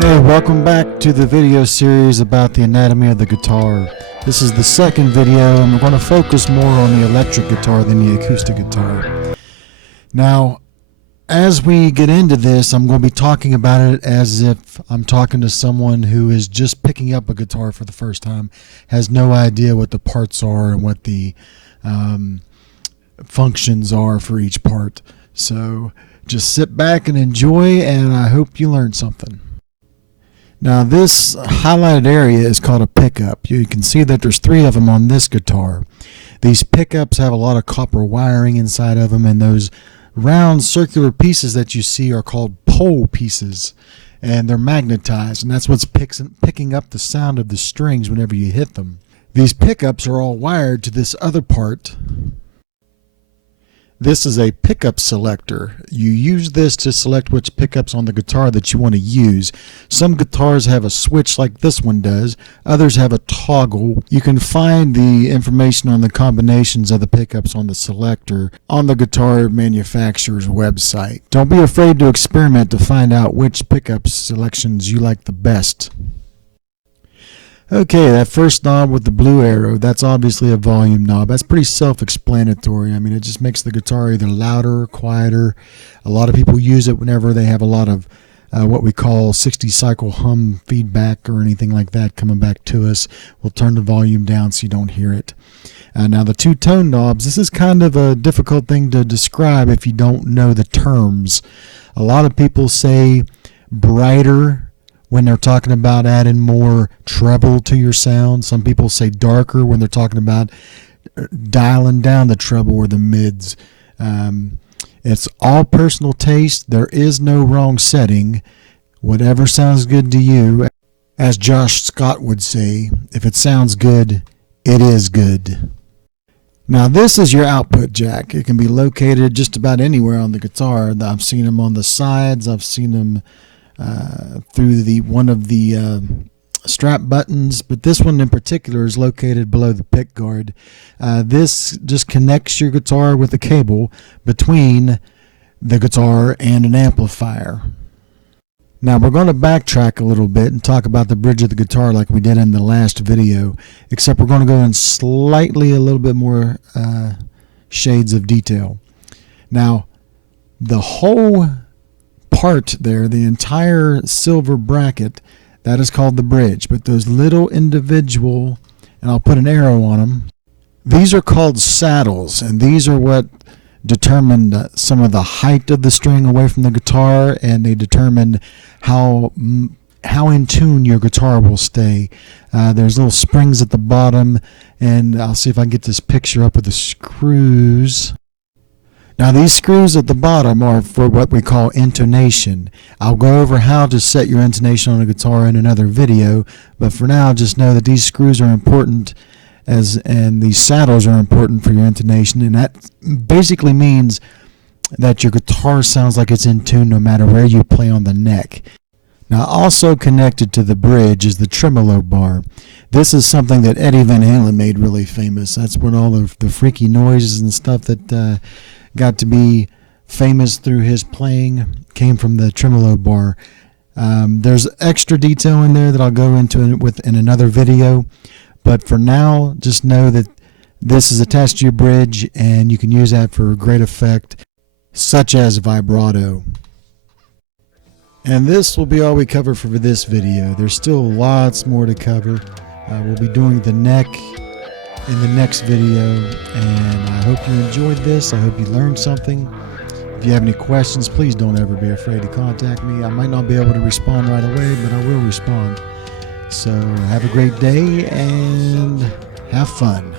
Hey, welcome back to the video series about the anatomy of the guitar. This is the second video, and we're going to focus more on the electric guitar than the acoustic guitar. Now, as we get into this, I'm going to be talking about it as if I'm talking to someone who is just picking up a guitar for the first time, has no idea what the parts are and what the functions are for each part. So just sit back and enjoy, and I hope you learned something. Now this highlighted area is called a pickup. You can see that there's 3 of them on this guitar. These pickups have a lot of copper wiring inside of them, and those round circular pieces that you see are called pole pieces, and they're magnetized, and that's what's picking up the sound of the strings whenever you hit them. These pickups are all wired to this other part. This is a pickup selector. You use this to select which pickups on the guitar that you want to use. Some guitars have a switch like this one does. Others have a toggle. You can find the information on the combinations of the pickups on the selector on the guitar manufacturer's website. Don't be afraid to experiment to find out which pickup selections you like the best. Okay, that first knob with the blue arrow, that's obviously a volume knob. That's pretty self-explanatory. I mean, it just makes the guitar either louder or quieter. A lot of people use it whenever they have a lot of what we call 60-cycle hum feedback or anything like that coming back to us. We'll turn the volume down so you don't hear it. Now the 2 tone knobs, this is kind of a difficult thing to describe if you don't know the terms. A lot of people say brighter when they're talking about adding more treble to your sound. Some people say darker when they're talking about dialing down the treble or the mids. It's all personal taste. There is no wrong setting. Whatever sounds good to you. As Josh Scott would say, if it sounds good, it is good. Now this is your output jack. It can be located just about anywhere on the guitar. I've seen them on the sides. I've seen them through one of the strap buttons, but this one in particular is located below the pick guard. This just connects your guitar with a cable between the guitar and an amplifier. Now we're going to backtrack a little bit and talk about the bridge of the guitar like we did in the last video, except we're going to go in slightly a little bit more shades of detail. Now the whole part there, the entire silver bracket, that is called the bridge, but those little individual, and I'll put an arrow on them, these are called saddles, and these are what determine some of the height of the string away from the guitar, and they determine how in tune your guitar will stay. There's little springs at the bottom, and I'll see if I can get this picture up with the screws. Now these screws at the bottom are for what we call intonation. I'll go over how to set your intonation on a guitar in another video, but for now just know that these screws are important and these saddles are important for your intonation, and that basically means that your guitar sounds like it's in tune no matter where you play on the neck. Now also connected to the bridge is the tremolo bar. This is something that Eddie Van Halen made really famous. That's when all of the freaky noises and stuff that got to be famous through his playing came from the tremolo bar. There's extra detail in there that I'll go into in another video, but for now just know that this is attached to your bridge and you can use that for great effect such as vibrato. And this will be all we cover for this video. There's still lots more to cover. We'll be doing the neck in the next video, and I hope you enjoyed this. I hope you learned something. If you have any questions, please don't ever be afraid to contact me. I might not be able to respond right away, but I will respond. So have a great day and have fun.